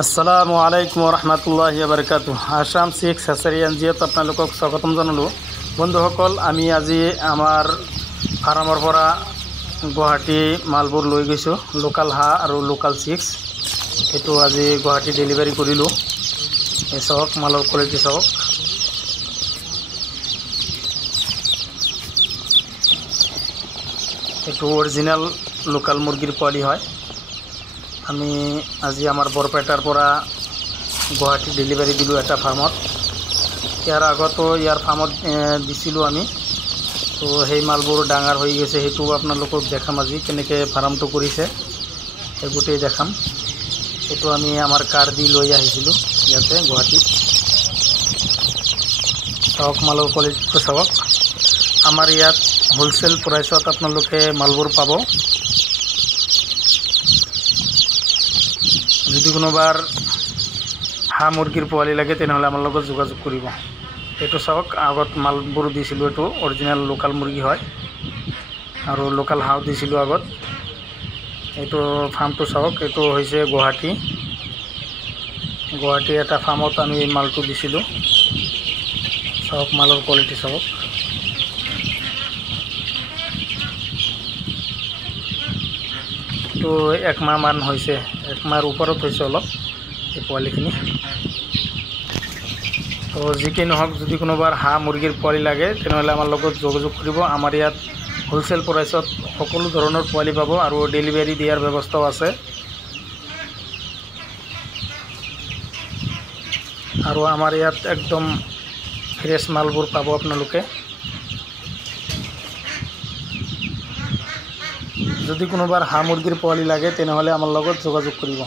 আসসালামু আলাইকুম ৰহমতুল্লাহি বাৰকাতু। আসাম সিক্স হ্যাচাৰী এনজিঅ'ত আপোনালোকক স্বাগতম জনালোঁ। বন্ধুসকল, আমি আজি আমাৰ ফাৰ্মৰ পৰা গুৱাহাটী মালবোৰ লৈ গৈছোঁ, লোকাল হাঁহ আৰু লোকাল চিক্স। এইটো আজি গুৱাহাটী ডেলিভাৰী কৰিলোঁ। এই চাওক, মালৰ কোৱালিটি চাওক। এইটো অৰিজিনেল লোকাল মুৰ্গীৰ পোৱালি হয়। আমি আজি আমাৰ বৰপেটাৰ পৰা গুৱাহাটী ডেলিভাৰী দিলোঁ এটা ফাৰ্মত। ইয়াৰ আগতো ইয়াৰ ফাৰ্মত দিছিলোঁ আমি। তো সেই মালবোৰ ডাঙৰ হৈ গৈছে, সেইটো আপোনালোকক দেখাম আজি কেনেকৈ ফাৰ্মটো কৰিছে, সেই গোটেই দেখাম। এইটো আমি আমাৰ কাৰ দি লৈ আহিছিলোঁ ইয়াতে গুৱাহাটীত। চাওক, মালৰ কোৱালিটিটো চাওক। আমাৰ ইয়াত হোলচেল প্ৰাইচত আপোনালোকে মালবোৰ পাব। যদি কোনোবাৰ হাঁহ মুৰ্গীৰ পোৱালি লাগে তেনেহ'লে আমাৰ লগত যোগাযোগ কৰিব। এইটো চাওক, আগত মালবোৰ দিছিলোঁ, এইটো অৰিজিনেল লোকাল মুৰ্গী হয় আৰু লোকাল হাঁহ দিছিলোঁ আগত। এইটো ফাৰ্মটো চাওক, এইটো হৈছে গুৱাহাটী এটা ফাৰ্মত আমি মালটো দিছিলোঁ। চাওক, মালৰ কোৱালিটি চাওক। তো একমাহ মান হৈছে, একমাহৰ ওপৰত হৈছে অলপ এই পোৱালিখিনি। তো যি কি নহওক, যদি কোনোবাৰ হাঁহ মুৰ্গীৰ পোৱালি লাগে তেনেহ'লে আমাৰ লগত যোগাযোগ কৰিব। আমাৰ ইয়াত হোলচেল প্ৰাইচত সকলো ধৰণৰ পোৱালি পাব আৰু ডেলিভাৰী দিয়াৰ ব্যৱস্থাও আছে। আৰু আমাৰ ইয়াত একদম ফ্ৰেছ মালবোৰ পাব আপোনালোকে। যদি কোনোবাৰ হাঁহ মুৰ্গীৰ পোৱালি লাগে তেনেহ'লে আমাৰ লগত যোগাযোগ কৰিব।